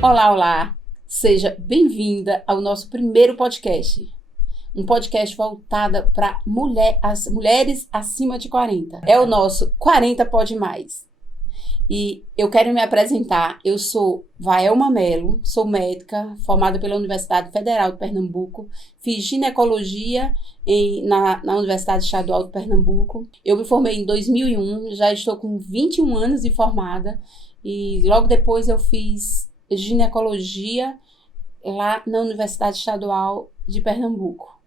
Olá, olá! Seja bem-vinda ao nosso primeiro podcast. Um podcast voltado para as mulheres acima de 40. É o nosso 40 Pode Mais. E eu quero me apresentar. Eu sou Vaelma Melo, sou médica, formada pela Universidade Federal de Pernambuco. Fiz ginecologia na Universidade Estadual de Pernambuco. Eu me formei em 2001, já estou com 21 anos de formada. E logo depois eu fiz ginecologia lá na Universidade Estadual de Pernambuco.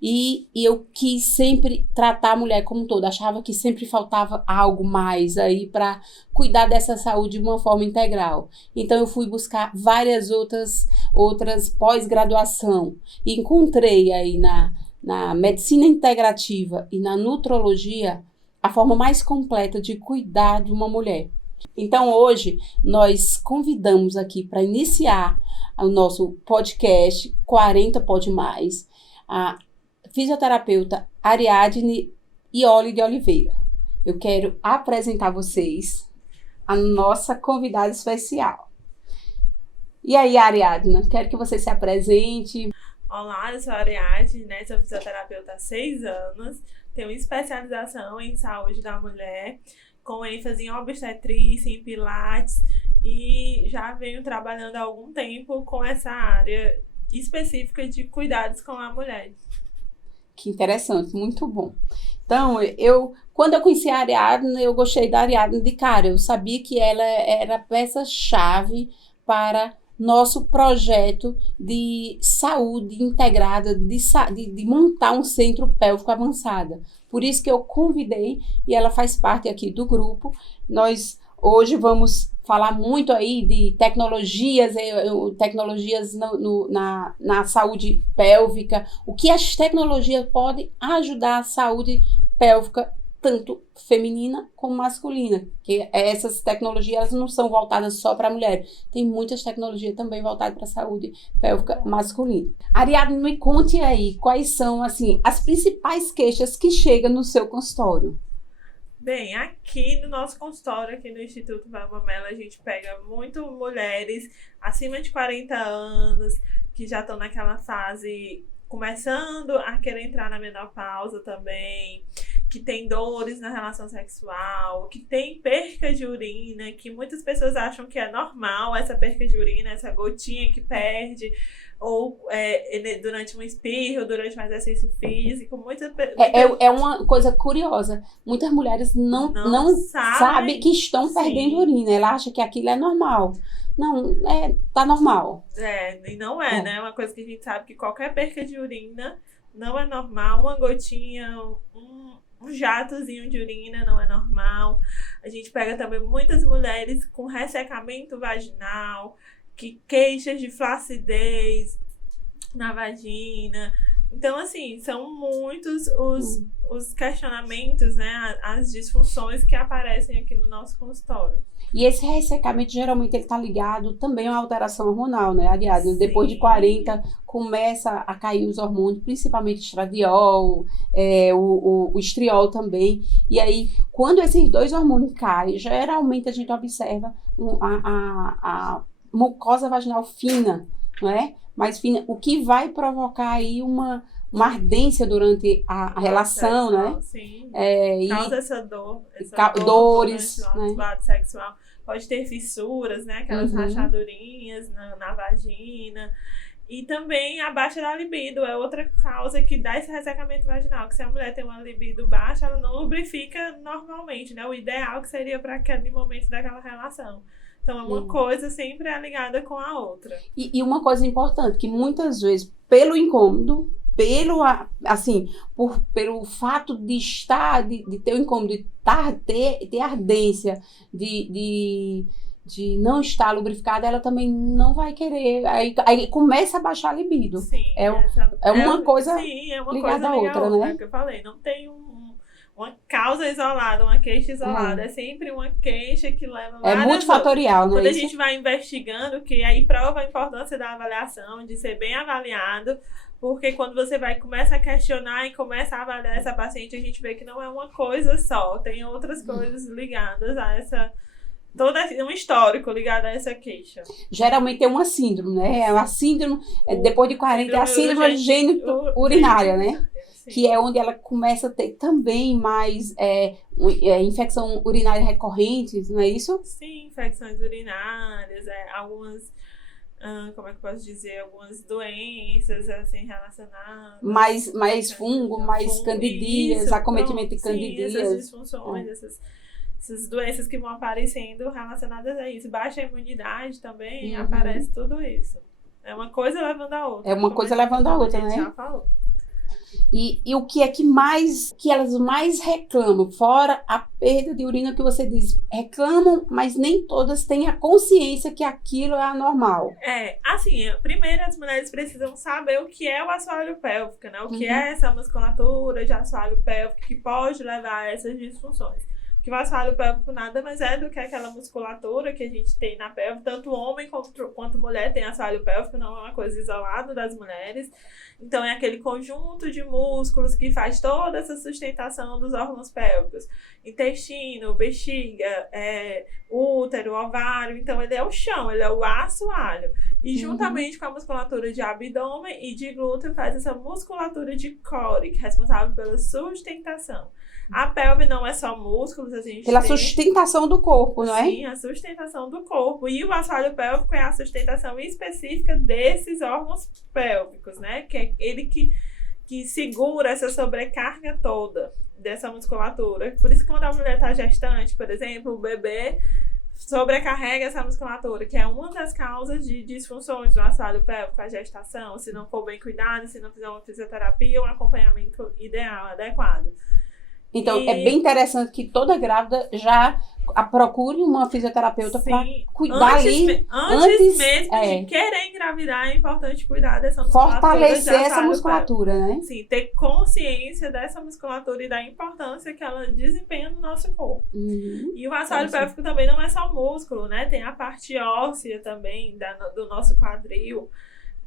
E eu quis sempre tratar a mulher como um todo, achava que sempre faltava algo mais aí para cuidar dessa saúde de uma forma integral. Então eu fui buscar várias outras pós-graduação e encontrei aí na medicina integrativa e na nutrologia a forma mais completa de cuidar de uma mulher. Então hoje nós convidamos aqui para iniciar o nosso podcast 40 Pode Mais, a fisioterapeuta Ariadne Iole de Oliveira. Eu quero apresentar a vocês a nossa convidada especial. E aí, Ariadne, quero que você se apresente. Olá, eu sou a Ariadne, sou fisioterapeuta há 6 anos, tenho especialização em saúde da mulher, com ênfase em obstetrícia, em pilates, e já venho trabalhando há algum tempo com essa área específica de cuidados com a mulher. Que interessante, muito bom. Então, quando eu conheci a Ariadne, eu gostei da Ariadne de cara. Eu sabia que ela era peça-chave para nosso projeto de saúde integrada, de montar um centro pélvico avançado. Por isso que eu convidei e ela faz parte aqui do grupo. Nós hoje vamos falar muito aí de tecnologias na saúde pélvica, o que as tecnologias podem ajudar a saúde pélvica, tanto feminina como masculina, que essas tecnologias não são voltadas só para a mulher, tem muitas tecnologias também voltadas para a saúde pélvica masculina. Ariadne, me conte aí quais são assim, as principais queixas que chegam no seu consultório. Bem, aqui no nosso consultório, aqui no Instituto Vaelma Melo, a gente pega muito mulheres acima de 40 anos, que já estão naquela fase, começando a querer entrar na menopausa também, que tem dores na relação sexual, que tem perca de urina, que muitas pessoas acham que é normal essa perca de urina, essa gotinha que perde, ou durante um espirro, durante um exercício físico. É uma coisa curiosa. Muitas mulheres não sabem que estão perdendo urina. Ela acha que aquilo é normal. Não, tá normal. E não né? É uma coisa que a gente sabe que qualquer perca de urina não é normal. Uma gotinha, um jatozinho de urina não é normal. A gente pega também muitas mulheres com ressecamento vaginal, que queixas de flacidez na vagina. Então, assim, são muitos os questionamentos, né? As disfunções que aparecem aqui no nosso consultório. E esse ressecamento, geralmente, ele tá ligado também a uma alteração hormonal, né, Ariadne? Sim. Depois de 40, começa a cair os hormônios, principalmente estradiol, o estriol também. E aí, quando esses dois hormônios caem, geralmente a gente observa a mucosa vaginal fina, não é? Mais fina, o que vai provocar aí uma ardência durante a relação, né? Sim. E causa essa dor dores, durante o ato sexual. Pode ter fissuras, né? Aquelas rachadurinhas na vagina. E também a baixa da libido é outra causa que dá esse ressecamento vaginal, que se a mulher tem uma libido baixa, ela não lubrifica normalmente, né? O ideal que seria para aquele momento daquela relação. Então, uma coisa sempre é ligada com a outra. E uma coisa importante, que muitas vezes, pelo incômodo, pelo fato de ter o incômodo, de ter ardência, de não estar lubrificada, ela também não vai querer. Aí começa a baixar a libido. Sim, uma coisa ligada à outra, né? É o que eu falei, não tem uma causa isolada, uma queixa isolada. É sempre uma queixa que leva várias... É multifatorial, né? Quando a gente vai investigando, que aí prova a importância da avaliação, de ser bem avaliado, porque quando você começa a questionar e começa a avaliar essa paciente, a gente vê que não é uma coisa só, tem outras coisas ligadas a essa todo um histórico ligado a essa queixa. Geralmente é uma síndrome, né? É uma síndrome, depois de 40, é a síndrome gênito-urinária, né? Sim. Que é onde ela começa a ter também mais infecção urinária recorrente, não é isso? Sim, infecções urinárias, algumas, como é que eu posso dizer, algumas doenças assim relacionadas. Mais fungo, mais candidíase, isso, acometimento de sim, candidíase. essas disfunções, essas doenças que vão aparecendo relacionadas a isso. Baixa imunidade também, aparece tudo isso. É uma coisa levando a outra. É uma coisa levando a outra, né? Já falou. E o que é que elas mais reclamam, fora a perda de urina que você diz, reclamam, mas nem todas têm a consciência que aquilo é anormal. Assim, primeiro as mulheres precisam saber o que é o assoalho pélvico, né? O que é essa musculatura de assoalho pélvico que pode levar a essas disfunções. Que o assoalho pélvico nada mais é do que aquela musculatura que a gente tem na pelve, tanto homem quanto mulher tem assoalho pélvico, não é uma coisa isolada das mulheres. Então é aquele conjunto de músculos que faz toda essa sustentação dos órgãos pélvicos. Intestino, bexiga, útero, ovário. Então ele é o chão, ele é o assoalho. E juntamente com a musculatura de abdômen e de glúteo faz essa musculatura de core, que é responsável pela sustentação. A pelve não é só músculos, a gente pela sustentação do corpo, não é? Sim, a sustentação do corpo. E o assoalho pélvico é a sustentação específica desses órgãos pélvicos, né? Que é ele que segura essa sobrecarga toda dessa musculatura. Por isso que quando a mulher está gestante, por exemplo, o bebê sobrecarrega essa musculatura, que é uma das causas de disfunções do assoalho pélvico, a gestação, se não for bem cuidado, se não fizer uma fisioterapia, um acompanhamento ideal, adequado. Então, é bem interessante que toda grávida já procure uma fisioterapeuta para cuidar antes mesmo de querer engravidar, é importante cuidar dessa musculatura. Fortalecer essa musculatura, né? Sim, ter consciência dessa musculatura e da importância que ela desempenha no nosso corpo. E o assoalho pélvico também não é só músculo, né? Tem a parte óssea também do nosso quadril,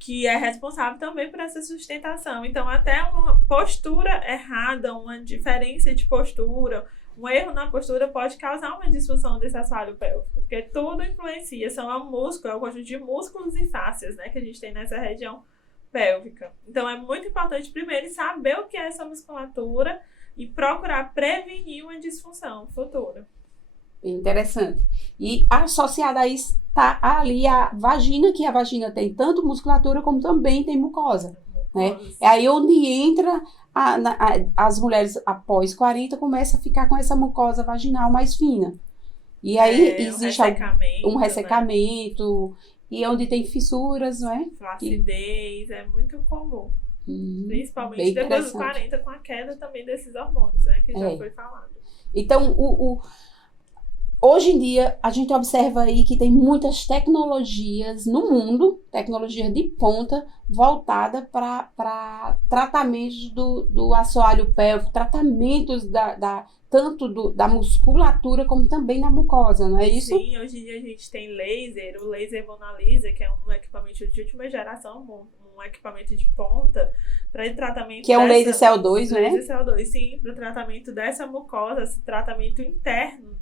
que é responsável também por essa sustentação. Então, até uma postura errada, uma diferença de postura, um erro na postura pode causar uma disfunção desse assoalho pélvico, porque tudo influencia, são o conjunto de músculos e fáscias, né, que a gente tem nessa região pélvica. Então, é muito importante, primeiro, saber o que é essa musculatura e procurar prevenir uma disfunção futura. Interessante. E associada a isso está ali a vagina, que a vagina tem tanto musculatura como também tem mucosa. Né? É aí onde entra as mulheres após 40 começam a ficar com essa mucosa vaginal mais fina. E aí existe um ressecamento, né? E onde tem fissuras, não é? Flacidez, é muito comum. Principalmente depois dos 40, com a queda também desses hormônios, né? Que já foi falado. Então, hoje em dia, a gente observa aí que tem muitas tecnologias no mundo, tecnologias de ponta, voltada para tratamentos do assoalho pélvico, tratamentos tanto da musculatura como também na mucosa, não é isso? Sim, hoje em dia a gente tem o laser Mona Lisa, que é um equipamento de última geração, um equipamento de ponta para tratamento. Que é um laser CO2, né? Laser CO2, sim, para o tratamento dessa mucosa, esse tratamento interno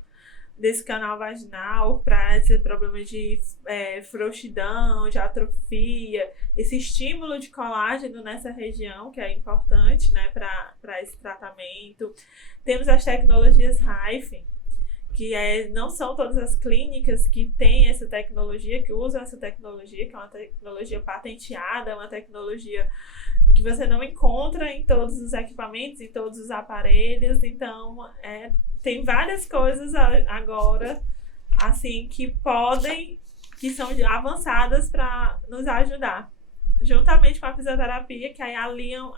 desse canal vaginal, para esse problema de frouxidão, de atrofia, esse estímulo de colágeno nessa região, que é importante, né, para esse tratamento. Temos as tecnologias Hyphen, que não são todas as clínicas que têm essa tecnologia, que usam essa tecnologia, que é uma tecnologia patenteada, uma tecnologia que você não encontra em todos os equipamentos, em todos os aparelhos. Então, tem várias coisas agora, assim, que são avançadas para nos ajudar. Juntamente com a fisioterapia, que aí alinham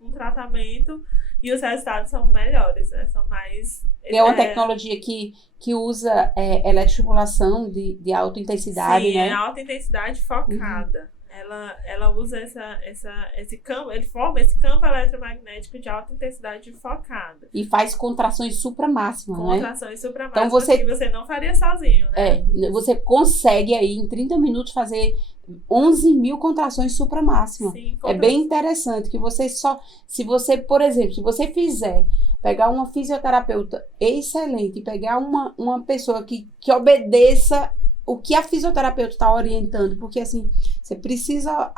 um tratamento e os resultados são melhores, né? São mais... É uma tecnologia que usa eletroestimulação de alta intensidade, sim, né? Sim, alta intensidade focada. Ela usa esse campo, ele forma esse campo eletromagnético de alta intensidade focada. E faz contrações supramáximas, né? Contrações supramáximas que você não faria sozinho, né? Você consegue aí em 30 minutos fazer 11.000 contrações supramáximas. Sim, bem interessante que você se você, por exemplo, se você fizer pegar uma fisioterapeuta excelente, pegar uma pessoa que obedeça o que a fisioterapeuta está orientando, porque assim, você precisa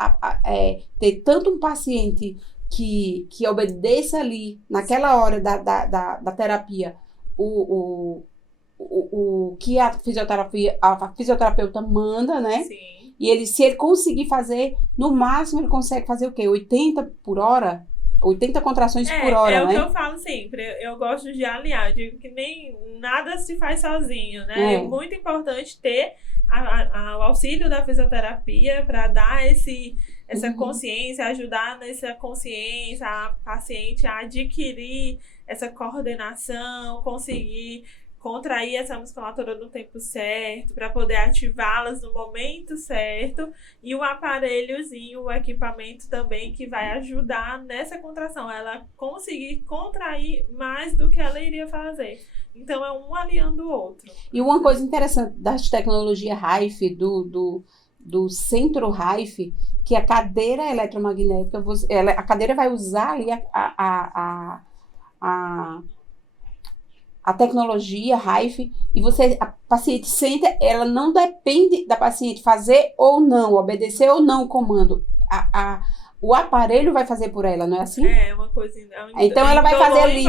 ter tanto um paciente que obedeça ali, naquela hora da terapia, o que a fisioterapeuta manda, né? Sim. E se ele conseguir fazer, no máximo ele consegue fazer o quê? 80 por hora? 80 contrações por hora, é né? o que eu falo sempre. Eu gosto de aliar. Eu digo que nem nada se faz sozinho, né? É muito importante ter o auxílio da fisioterapia para dar essa consciência, ajudar nessa consciência a paciente a adquirir essa coordenação, conseguir contrair essa musculatura no tempo certo, para poder ativá-las no momento certo, e o aparelhozinho, o equipamento também que vai ajudar nessa contração, ela conseguir contrair mais do que ela iria fazer. Então é um aliando o outro. E uma coisa interessante das tecnologias RAIF, do centro RAIF, que a cadeira eletromagnética, a cadeira vai usar ali a tecnologia RAIF, e a paciente senta, ela não depende da paciente fazer ou não, obedecer ou não o comando. O aparelho vai fazer por ela, não é assim? É uma coisa... Então ela vai fazer ali,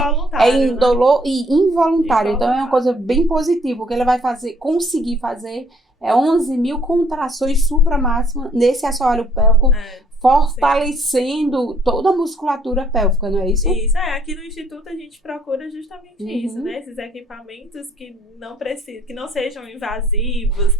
indolor, né? E involuntário. Então é uma coisa bem positiva, o que ela vai conseguir fazer 11 mil contrações supramáximas nesse assoalho pélvico, fortalecendo toda a musculatura pélvica, não é isso? Isso, aqui no Instituto a gente procura justamente isso, né? Esses equipamentos que não sejam invasivos,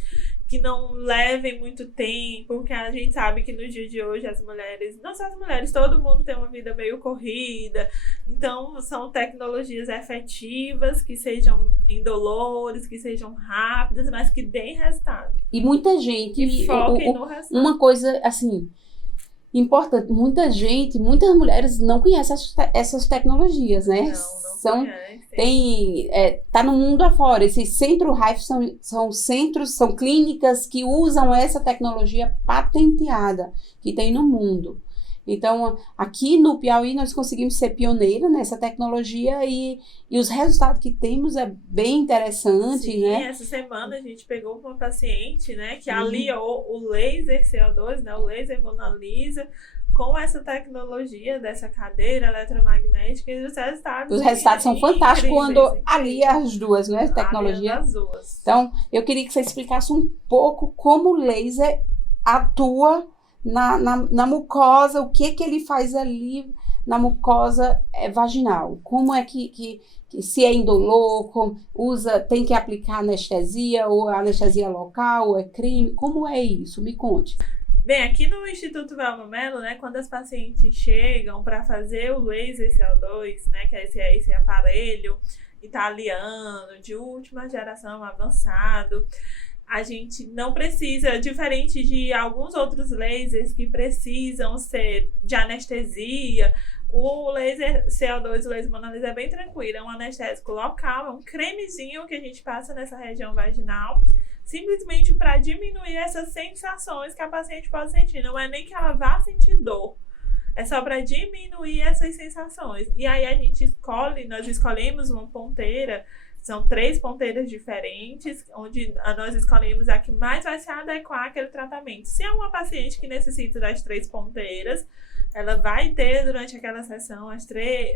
que não levem muito tempo, porque a gente sabe que no dia de hoje as mulheres, não só as mulheres, todo mundo tem uma vida meio corrida, então são tecnologias efetivas, que sejam indolores, que sejam rápidas, mas que deem resultado. E muita gente... Que foquem no resultado. Uma coisa, assim... importante, muitas mulheres não conhecem essas tecnologias, né? Não conhecem. Tá no mundo afora. Esses centros RAIF são clínicas que usam essa tecnologia patenteada que tem no mundo. Então, aqui no Piauí, nós conseguimos ser pioneira nessa tecnologia e os resultados que temos é bem interessante, Sim, né? Essa semana a gente pegou uma paciente, né, que aliou o laser CO2, né, o laser Mona Lisa, com essa tecnologia dessa cadeira eletromagnética, e os resultados são fantásticos quando alia as duas, né? Tecnologia. As duas. Então, eu queria que você explicasse um pouco como o laser atua na mucosa, o que ele faz ali na mucosa vaginal. Como é que se é indolor, tem que aplicar anestesia, ou anestesia local, ou é creme, como é isso? Me conte. Bem, aqui no Instituto Velma Mello, né, quando as pacientes chegam para fazer o laser CO2, né, que é esse aparelho italiano, de última geração, avançado, a gente não precisa, diferente de alguns outros lasers que precisam ser de anestesia, o laser CO2, o laser Mona Lisa é bem tranquilo, é um anestésico local, é um cremezinho que a gente passa nessa região vaginal, simplesmente para diminuir essas sensações que a paciente pode sentir. Não é nem que ela vá sentir dor, é só para diminuir essas sensações. E aí nós escolhemos uma ponteira, são 3 ponteiras diferentes, onde nós escolhemos a que mais vai se adequar àquele tratamento. Se é uma paciente que necessita das 3 ponteiras, ela vai ter durante aquela sessão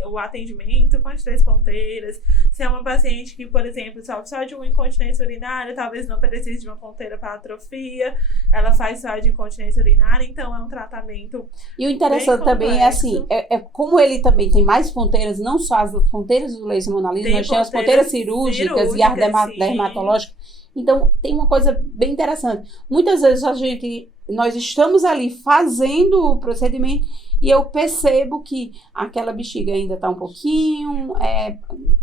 o atendimento com as 3 ponteiras. Se é uma paciente que, por exemplo, só de uma incontinência urinária, talvez não precise de uma ponteira para atrofia, ela faz só de incontinência urinária, então é um tratamento. E o interessante também é assim, como ele também tem mais ponteiras, não só as ponteiras do laser Mona Lisa, nós temos as ponteiras cirúrgicas e as dermatológicas. Então, tem uma coisa bem interessante. Muitas vezes nós estamos ali fazendo o procedimento e eu percebo que aquela bexiga ainda está um pouquinho,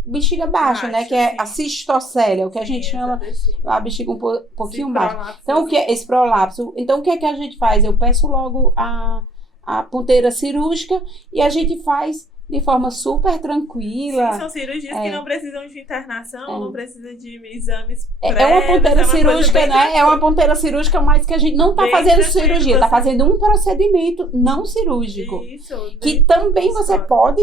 bexiga baixa, né? Que é a cistocélia, o que a gente chama a bexiga um pouquinho baixa. Então, esse prolapso. Então, o que é que a gente faz? Eu peço logo a ponteira cirúrgica e a gente faz de forma super tranquila. Sim, são cirurgias que não precisam de internação, não precisa de exames É uma ponteira cirúrgica, né? É uma ponteira cirúrgica, mas que a gente não está fazendo cirurgia, está fazendo um procedimento não cirúrgico. Isso. Que também você pode,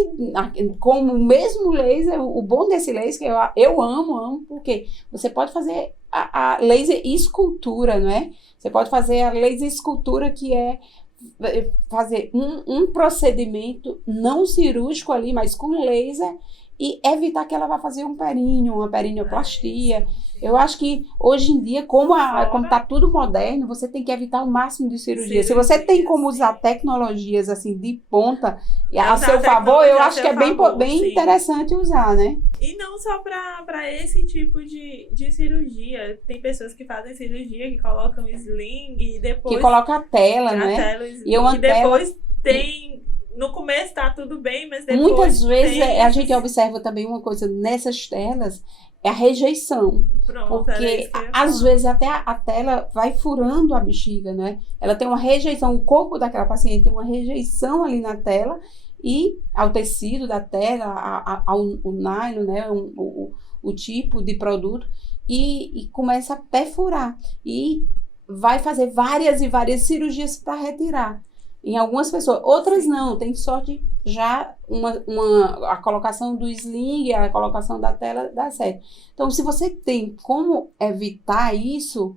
como o mesmo laser, o bom desse laser, que eu amo, porque você pode fazer a laser escultura, não é? Você pode fazer a laser escultura, que é fazer um procedimento não cirúrgico ali, mas com laser, e evitar que ela vá fazer um períneo, uma perineoplastia. Eu acho que hoje em dia, como está tudo moderno, você tem que evitar o máximo de cirurgia. Se você tem como usar tecnologias assim de ponta a seu favor, eu acho que é bem interessante usar, né? E não só para esse tipo de cirurgia. Tem pessoas que fazem cirurgia, que colocam sling e depois... Que coloca a tela, né? E depois tem... No começo tá tudo bem, mas depois... Muitas vezes a gente observa também uma coisa nessas telas, é a rejeição. Pronto, porque às vezes até a tela vai furando a bexiga, né? Ela tem uma rejeição, o corpo daquela paciente tem uma rejeição ali na tela, e ao tecido da tela, ao nylon, né? O tipo de produto, e começa a perfurar. E vai fazer várias e várias cirurgias para retirar. Em algumas pessoas, outras não, tem sorte já a colocação do sling, a colocação da tela dá certo. Então, se você tem como evitar isso,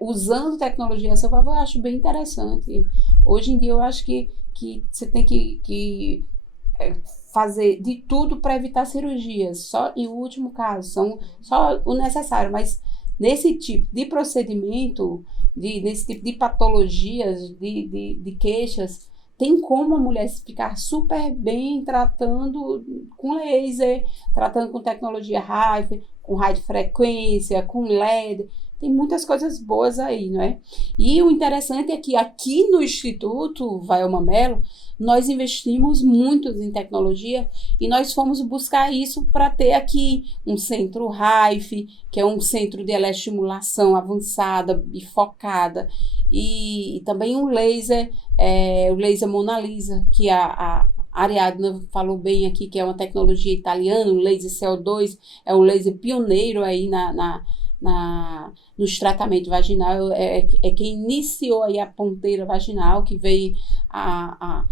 usando tecnologia a seu favor, eu acho bem interessante. Hoje em dia eu acho que você tem que fazer de tudo para evitar cirurgias, só em último caso, só o necessário, mas nesse tipo de procedimento, nesse tipo de patologias, de queixas, tem como a mulher ficar super bem tratando com laser, tratando com tecnologia HIFU, com radiofrequência, com LED. Tem muitas coisas boas aí, não é? E o interessante é que aqui no Instituto Vailma Mello, nós investimos muito em tecnologia e nós fomos buscar isso para ter aqui um centro HIFU, que é um centro de eletroestimulação avançada e focada, e também um laser, o laser Mona Lisa, que a Ariadna falou bem aqui, que é uma tecnologia italiana, um laser CO2, é um laser pioneiro aí nos tratamentos vaginais, é quem iniciou aí a ponteira vaginal, que veio a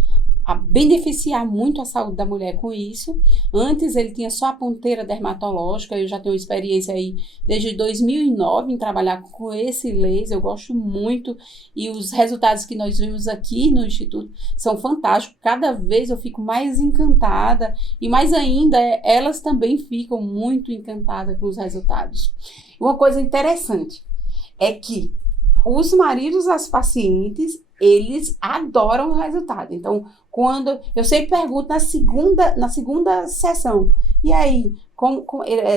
beneficiar muito a saúde da mulher com isso. Antes ele tinha só a ponteira dermatológica, eu já tenho experiência aí desde 2009 em trabalhar com esse laser, eu gosto muito, e os resultados que nós vimos aqui no Instituto são fantásticos, cada vez eu fico mais encantada, e mais ainda, elas também ficam muito encantadas com os resultados. Uma coisa interessante é que os maridos das pacientes, eles adoram o resultado. Então, quando eu sempre pergunto na segunda sessão, e aí,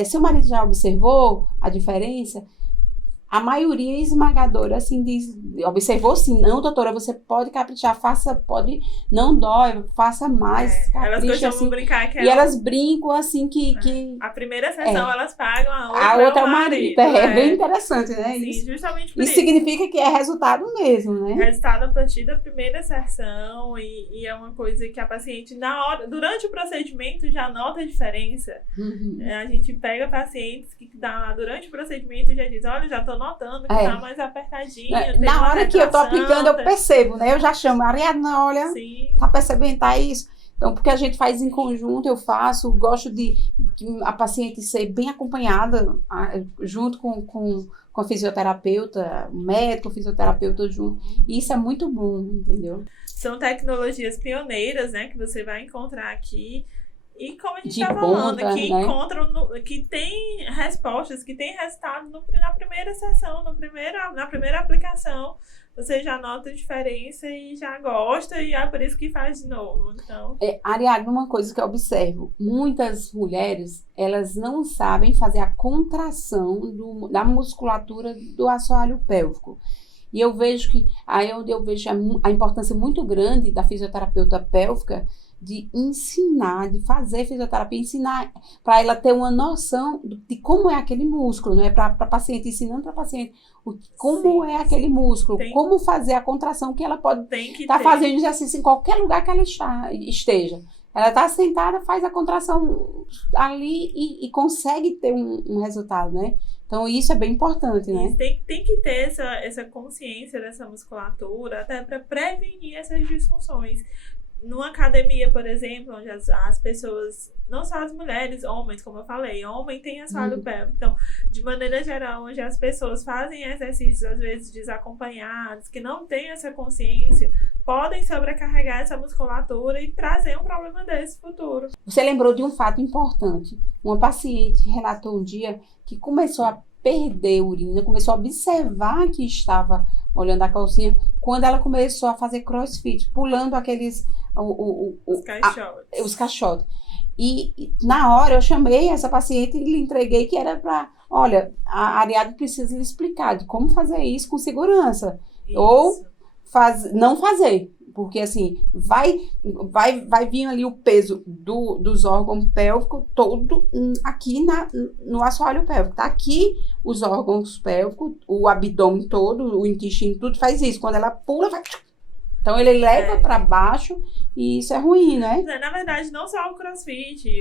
seu marido já observou a diferença? A maioria esmagadora, assim, observou sim, não, doutora, você pode caprichar, pode, não dói, faça mais, capricha, elas costumam assim, brincar que e elas brincam, assim, que a primeira sessão elas pagam, a outra é o marido. É bem interessante, né? Sim, isso. Justamente por isso significa que é resultado mesmo, né? Resultado a partir da primeira sessão, e é uma coisa que a paciente, durante o procedimento, já nota a diferença. Uhum. A gente pega pacientes que durante o procedimento já diz, olha, já tô notando que tá mais apertadinho. Na hora que eu tô aplicando, eu percebo, né? Eu já chamo, Ariadna, olha, sim, tá percebendo, tá isso? Então, porque a gente faz em conjunto, eu gosto de a paciente ser bem acompanhada, junto com a fisioterapeuta, o médico, o fisioterapeuta junto. E isso é muito bom, entendeu? São tecnologias pioneiras, né, que você vai encontrar aqui. E como a gente está falando, que né? Que tem respostas, que tem resultado na primeira sessão, na primeira aplicação, você já nota a diferença e já gosta, e é por isso que faz de novo. Então... Ariadna, uma coisa que eu observo, muitas mulheres, elas não sabem fazer a contração da musculatura do assoalho pélvico. E eu vejo que, aí é onde eu vejo a importância muito grande da fisioterapeuta pélvica, de ensinar, de fazer fisioterapia, ensinar para ela ter uma noção de como é aquele músculo, né? Para paciente, ensinando para paciente como é aquele músculo, como fazer a contração, que ela pode estar fazendo exercício em qualquer lugar que ela esteja. Ela está sentada, faz a contração ali e consegue ter um resultado, né? Então, isso é bem importante, né? Isso, tem que ter essa consciência dessa musculatura, até para prevenir essas disfunções. Numa academia, por exemplo, onde as pessoas, não só as mulheres, homens, como eu falei, homem tem assoalho pélvico. Então, de maneira geral, onde as pessoas fazem exercícios, às vezes, desacompanhados, que não têm essa consciência, podem sobrecarregar essa musculatura e trazer um problema desse futuro. Você lembrou de um fato importante. Uma paciente relatou um dia que começou a perder urina, começou a observar que estava olhando a calcinha quando ela começou a fazer crossfit, pulando aqueles... os caixotes. E na hora eu chamei essa paciente e lhe entreguei que era para... Olha, a Ariadne precisa lhe explicar de como fazer isso com segurança. Isso. Ou não fazer. Porque assim, vai vir ali o peso dos órgãos pélvicos todo aqui no assoalho pélvico. Tá aqui os órgãos pélvicos, o abdômen todo, o intestino, tudo faz isso. Quando ela pula, vai... Então, ele leva para baixo e isso é ruim, né? Na verdade, não só o crossfit,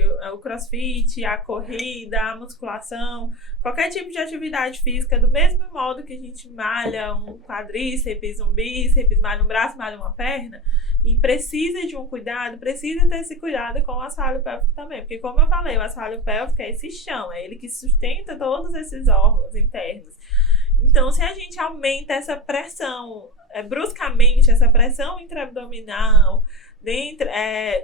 a corrida, a musculação, qualquer tipo de atividade física, do mesmo modo que a gente malha um quadríceps, um bíceps, malha um braço, malha uma perna, e precisa de um cuidado, precisa ter esse cuidado com o assoalho pélvico também. Porque, como eu falei, o assoalho pélvico é esse chão, é ele que sustenta todos esses órgãos internos. Então, se a gente aumenta essa pressão, bruscamente, essa pressão intraabdominal,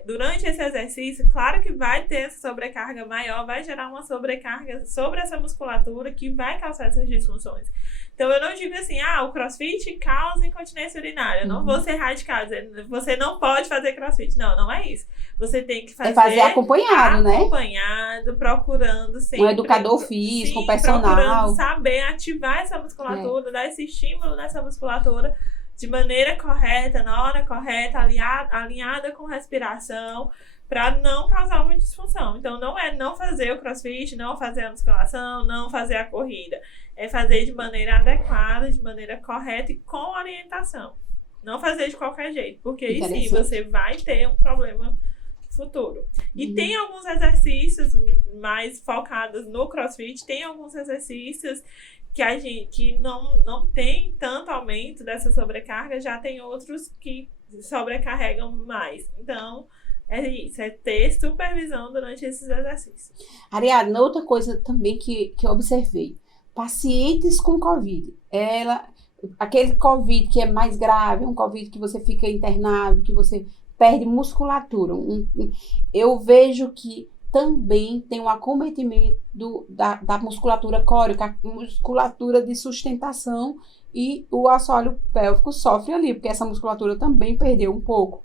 durante esse exercício, claro que vai ter essa sobrecarga maior, vai gerar uma sobrecarga sobre essa musculatura que vai causar essas disfunções. Então, eu não digo assim, o crossfit causa incontinência urinária. Eu não vou ser radical, dizendo, você não pode fazer crossfit. Não, não é isso. Você tem que fazer acompanhado, né? Procurando sempre. Um educador físico, um personal. Procurando saber ativar essa musculatura, dar esse estímulo nessa musculatura de maneira correta, na hora correta, alinhada com respiração, para não causar uma disfunção. Então, não é não fazer o crossfit, não fazer a musculação, não fazer a corrida. É fazer de maneira adequada, de maneira correta e com orientação. Não fazer de qualquer jeito, porque aí sim você vai ter um problema futuro. E tem alguns exercícios mais focados no crossfit, tem alguns exercícios que não tem tanto aumento dessa sobrecarga, já tem outros que sobrecarregam mais. Então, é isso, é ter supervisão durante esses exercícios. Ariadne, outra coisa também que eu observei, pacientes com Covid, aquele Covid que é mais grave, um Covid que você fica internado, que você perde musculatura, eu vejo que também tem um acometimento da musculatura córica, a musculatura de sustentação, e o assoalho pélvico sofre ali, porque essa musculatura também perdeu um pouco.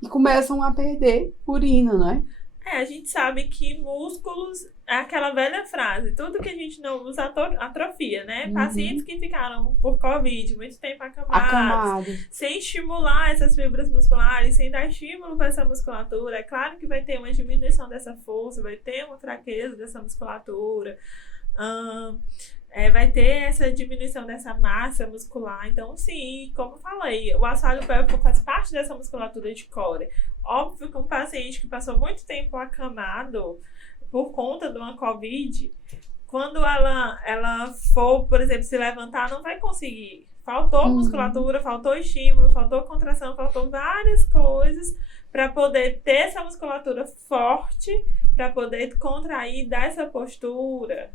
E começam a perder urina, né? A gente sabe que músculos, é aquela velha frase, tudo que a gente não usa atrofia, né? Pacientes que ficaram por Covid muito tempo acamados, sem estimular essas fibras musculares, sem dar estímulo para essa musculatura, é claro que vai ter uma diminuição dessa força, vai ter uma fraqueza dessa musculatura, vai ter essa diminuição dessa massa muscular. Então, sim, como eu falei, o assoalho pélvico faz parte dessa musculatura de core. Óbvio que um paciente que passou muito tempo acamado por conta de uma Covid, quando ela for, por exemplo, se levantar, não vai conseguir. Faltou musculatura, faltou estímulo, faltou contração, faltou várias coisas para poder ter essa musculatura forte, para poder contrair, dar essa postura,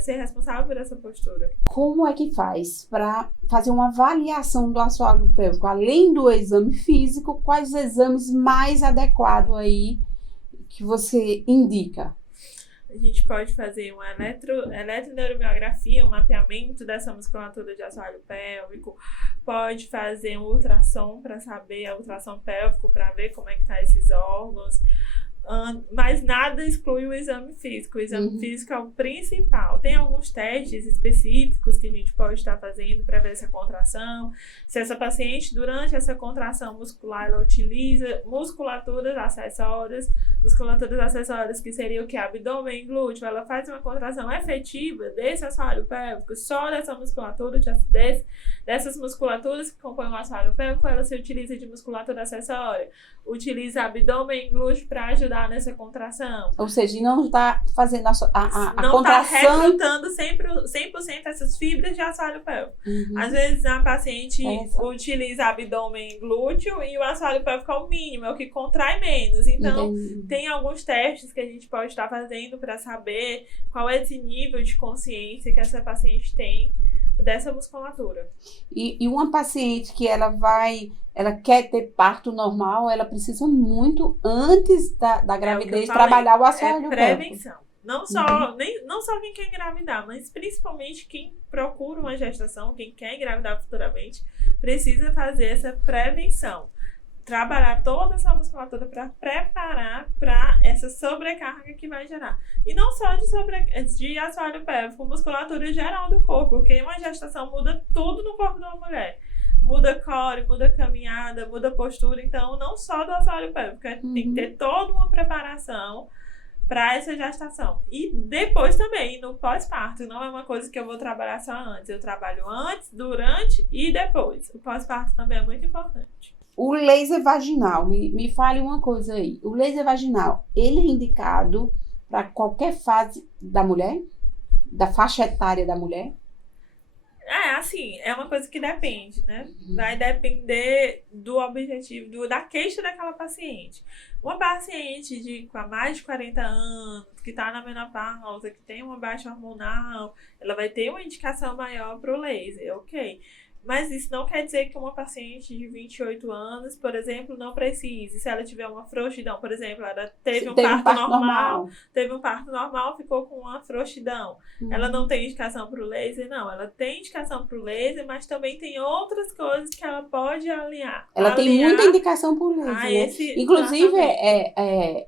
ser responsável por essa postura. Como é que faz para fazer uma avaliação do assoalho pélvico? Além do exame físico, quais os exames mais adequados aí que você indica? A gente pode fazer uma eletroneuromiografia, um mapeamento dessa musculatura de assoalho pélvico, pode fazer um ultrassom para saber, a ultrassom pélvico para ver como é que tá esses órgãos. Mas nada exclui o exame físico. O exame físico é o principal. Tem alguns testes específicos que a gente pode estar fazendo para ver essa contração. Se essa paciente, durante essa contração muscular, ela utiliza musculaturas acessórias, musculaturas acessórias, que seria o que? Abdômen e glúteo, ela faz uma contração efetiva desse assoalho pélvico, só dessa musculatura, dessas musculaturas que compõem o assoalho pélvico, ela se utiliza de musculatura acessória. Utiliza abdômen e glúteo para ajudar nessa contração. Ou seja, não está fazendo a não contração. Não está recrutando 100% essas fibras de assoalho pélvico. Às vezes a paciente utiliza abdômen e glúteo e o assoalho pélvico é o mínimo, é o que contrai menos. Então, tem alguns testes que a gente pode estar fazendo para saber qual é esse nível de consciência que essa paciente tem dessa musculatura. E uma paciente que ela quer ter parto normal, ela precisa muito, antes da gravidez, trabalhar o assoalho pélvico. Prevenção. Não só quem quer engravidar, mas principalmente quem procura uma gestação, quem quer engravidar futuramente, precisa fazer essa prevenção. Trabalhar toda essa musculatura para preparar para essa sobrecarga que vai gerar. E não só de assoalho pélvico, musculatura geral do corpo, porque uma gestação muda tudo no corpo de uma mulher. Muda core, muda caminhada, muda postura. Então, não só do assoalho pélvico, tem que ter toda uma preparação para essa gestação. E depois também, no pós-parto, não é uma coisa que eu vou trabalhar só antes. Eu trabalho antes, durante e depois. O pós-parto também é muito importante. O laser vaginal, me fale uma coisa aí. O laser vaginal, ele é indicado para qualquer fase da mulher? Da faixa etária da mulher? Assim, é uma coisa que depende, né? Vai depender do objetivo, da queixa daquela paciente. Uma paciente com mais de 40 anos, que está na menopausa, que tem uma baixa hormonal, ela vai ter uma indicação maior para o laser, ok? Mas isso não quer dizer que uma paciente de 28 anos, por exemplo, não precise. Se ela tiver uma frouxidão, por exemplo, ela teve um parto normal, ficou com uma frouxidão. Ela não tem indicação para o laser? Não, ela tem indicação para o laser, mas também tem outras coisas que ela pode alinhar. Ela tem muita indicação para o laser.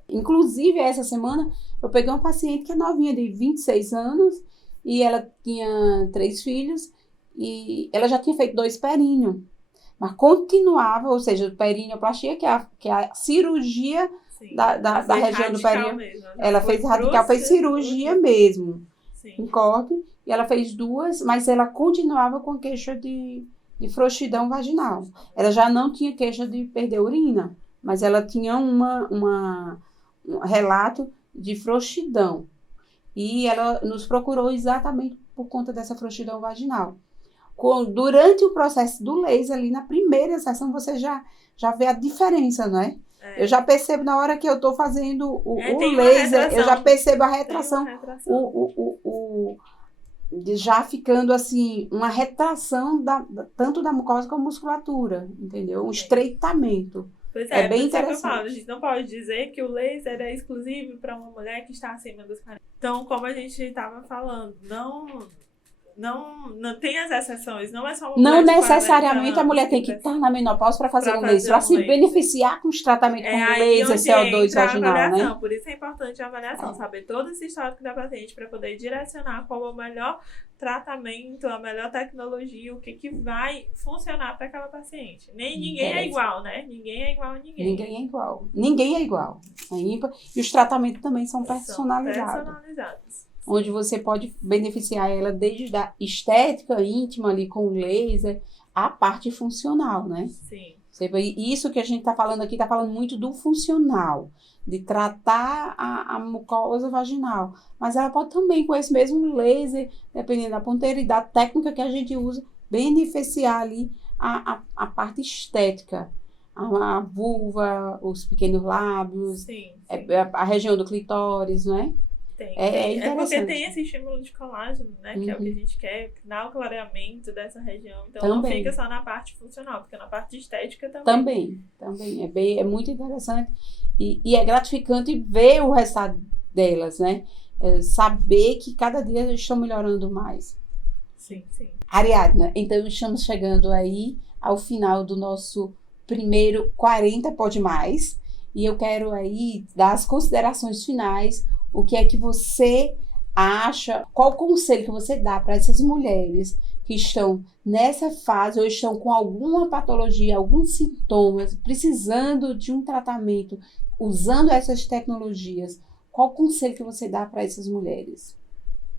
Inclusive, essa semana, eu peguei uma paciente que é novinha, de 26 anos, e ela tinha 3 filhos, e ela já tinha feito 2 períneo, mas continuava, ou seja, perineoplastia, que é a cirurgia da região do períneo. Ela fez radical, fez cirurgia mesmo, em corte, e ela fez 2, mas ela continuava com queixa de frouxidão vaginal. Ela já não tinha queixa de perder urina, mas ela tinha um relato de frouxidão. E ela nos procurou exatamente por conta dessa frouxidão vaginal. Durante o processo do laser, ali na primeira sessão, você já vê a diferença, não é? Eu já percebo na hora que eu estou fazendo o laser, eu já percebo a retração. Já ficando assim, uma retração tanto da mucosa como da musculatura, entendeu? Um estreitamento. Pois é bem interessante. A gente não pode dizer que o laser é exclusivo para uma mulher que está acima dos 40. Então, como a gente estava falando, não tem as exceções, não é só uma não necessariamente a mulher tem que estar na menopausa para fazer um laser, para se beneficiar com os tratamentos com laser, CO2 vaginal, né? Por isso é importante a avaliação, saber todo esse histórico da paciente para poder direcionar qual é o melhor tratamento, a melhor tecnologia, o que vai funcionar para aquela paciente. Ninguém é igual, né? Ninguém é igual a ninguém. Ninguém é igual. É ímpar. E os tratamentos também são personalizados. Onde você pode beneficiar ela desde a estética íntima ali com o laser, a parte funcional, né? Sim. Isso que a gente está falando aqui, está falando muito do funcional, de tratar a mucosa vaginal. Mas ela pode também, com esse mesmo laser, dependendo da ponteira e da técnica que a gente usa, beneficiar ali a parte estética. A vulva, os pequenos lábios, sim. A região do clitóris, não é? É porque tem esse estímulo de colágeno, né? Que é o que a gente quer, dar o clareamento dessa região. Então também. Não fica só na parte funcional, fica na parte estética também. Também. É muito interessante. E é gratificante ver o resultado delas, né? Saber que cada dia eles estão melhorando mais. Sim. Ariadna, então estamos chegando aí ao final do nosso primeiro 40 Pode Mais. E eu quero aí dar as considerações finais. O que é que você acha, qual o conselho que você dá para essas mulheres que estão nessa fase ou estão com alguma patologia, alguns sintomas, precisando de um tratamento, usando essas tecnologias? Qual o conselho que você dá para essas mulheres?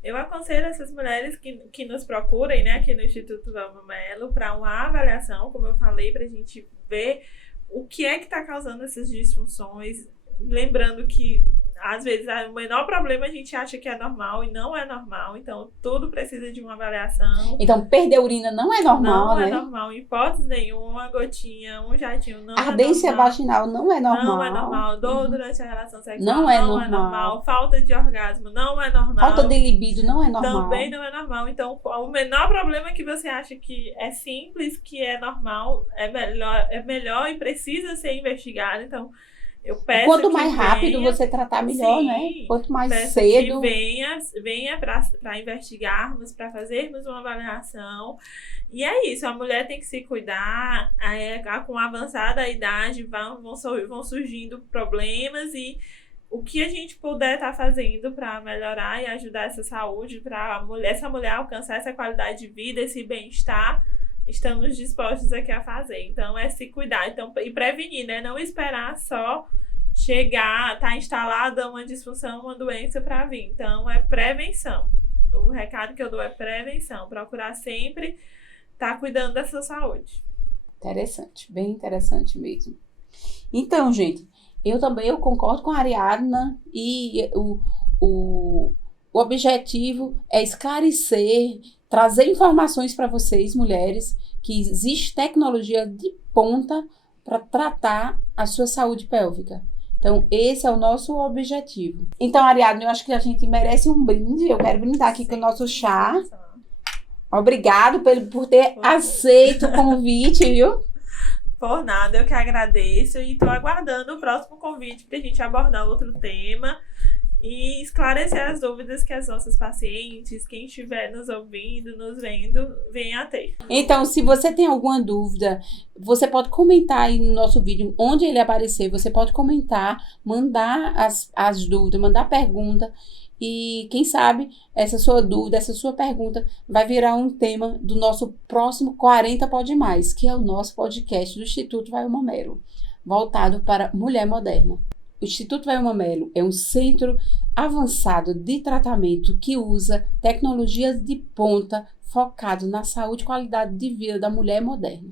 Eu aconselho essas mulheres que nos procurem, né, aqui no Instituto Velma Mello, para uma avaliação, como eu falei, para a gente ver o que é que está causando essas disfunções. Lembrando que, às vezes, o menor problema a gente acha que é normal e não é normal. Então, tudo precisa de uma avaliação. Então, perder urina não é normal, né? Não é normal, em hipótese nenhuma, uma gotinha, um jatinho não Ardência é normal. vaginal não é normal. Não é normal. Dor durante a relação sexual não é normal. Falta de orgasmo não é normal. Falta de libido não é normal. Também não é normal. Então, o menor problema que você acha que é simples, que é normal, é melhor e precisa ser investigado. Então, eu peço quanto mais rápido você tratar, melhor, sim, né? Quanto mais peço cedo. Que venha para investigarmos, para fazermos uma avaliação. E é isso, a mulher tem que se cuidar. Com a avançada idade vão surgindo problemas e o que a gente puder estar fazendo para melhorar e ajudar essa saúde, para essa mulher alcançar essa qualidade de vida, esse bem-estar, estamos dispostos aqui a fazer. Então, é se cuidar e prevenir, né? Não esperar só chegar, tá instalada uma disfunção, uma doença para vir. Então, é prevenção. O recado que eu dou é prevenção. Procurar sempre estar cuidando da sua saúde. Interessante, bem interessante mesmo. Então, gente, eu concordo com a Ariadna e o objetivo é esclarecer, trazer informações para vocês, mulheres, que existe tecnologia de ponta para tratar a sua saúde pélvica. Então, esse é o nosso objetivo. Então, Ariadna, eu acho que a gente merece um brinde. Eu quero brindar aqui com o nosso chá. Obrigado por ter aceito o convite, viu? Por nada, eu que agradeço e estou aguardando o próximo convite para a gente abordar outro tema e esclarecer as dúvidas que as nossas pacientes, quem estiver nos ouvindo, nos vendo, venha a ter. Então, se você tem alguma dúvida, você pode comentar aí no nosso vídeo, onde ele aparecer, você pode comentar, mandar as dúvidas, mandar pergunta. E quem sabe essa sua dúvida, essa sua pergunta vai virar um tema do nosso próximo 40 Pode Mais, que é o nosso podcast do Instituto Velma Mello, voltado para mulher moderna. O Instituto Velma Mello é um centro avançado de tratamento que usa tecnologias de ponta focado na saúde e qualidade de vida da mulher moderna.